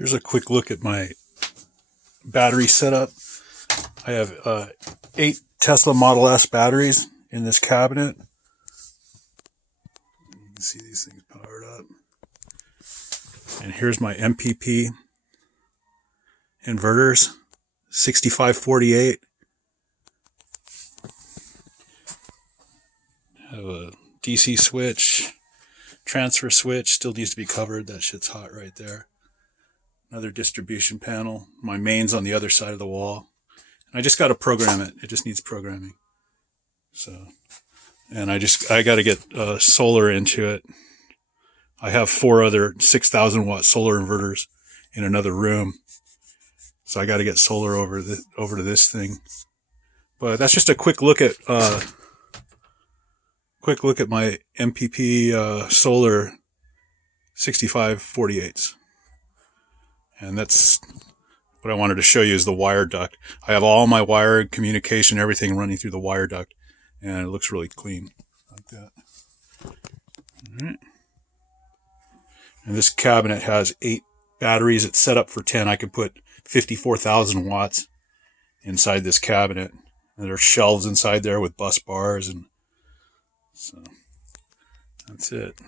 Here's a quick look at my battery setup. I have 8 Tesla Model S batteries in this cabinet. You can see these things powered up. And here's my MPP inverters, 6548. Have a DC switch, transfer switch, still needs to be covered. That shit's hot right there. Another distribution panel. My main's on the other side of the wall. And I just got to program it. It just needs programming. So, and I got to get solar into it. I have 4 other 6,000 watt solar inverters in another room. So I got to get solar over to this thing. But that's just a quick look at my MPP solar 6548s. And that's what I wanted to show you is the wire duct. I have all my wire communication, everything running through the wire duct, and it looks really clean like that. All right. And this cabinet has 8 batteries. It's set up for 10. I could put 54,000 watts inside this cabinet. And there's shelves inside there with bus bars, and so that's it.